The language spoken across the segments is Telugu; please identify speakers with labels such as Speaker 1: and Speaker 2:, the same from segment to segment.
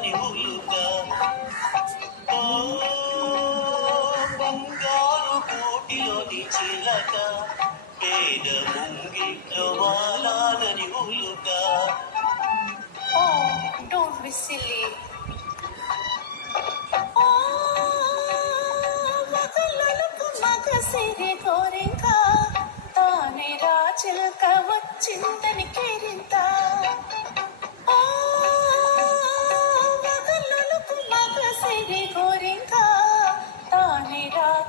Speaker 1: పచ్చని ములుక బంగారు కోటిలోని చిలక పేద ముంగిట్లో వాలాలని ములుక ఓ డోంట్ బి సిల్లీ తానే రాచిల్క వచ్చిందని కేరింత.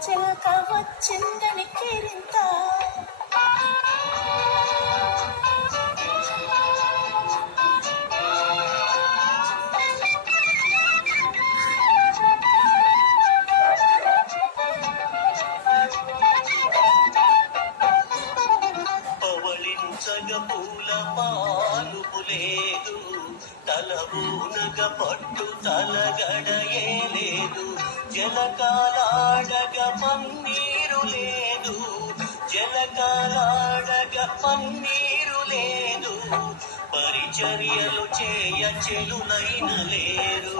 Speaker 2: చిలక వచ్చిందని కిరింత. పూల పాలుపు లేదు. తలబూనగ పట్టు తలగడయే లేదు. జలకాలాడ పరిచర్యలు చేయ చెలులైన లేరు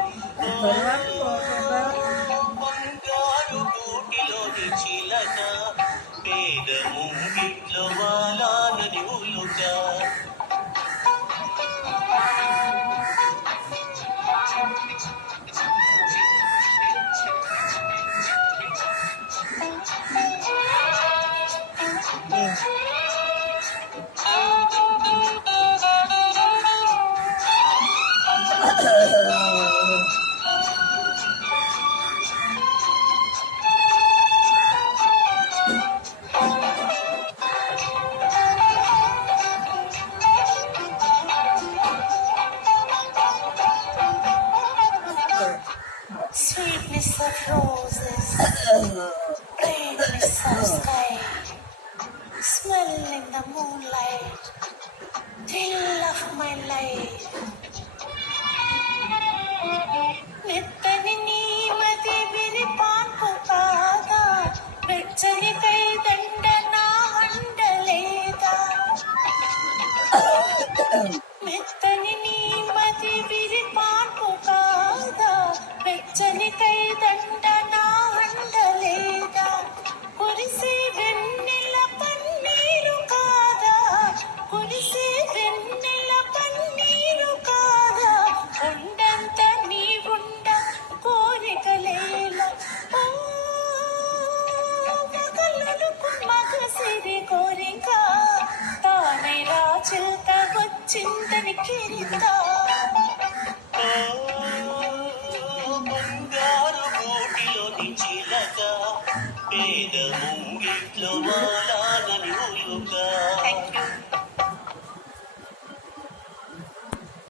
Speaker 1: Sweetness of roses, brightness of sky, smell in the moonlight, thrill of my life. వెచ్చని కైదండ నా Mama.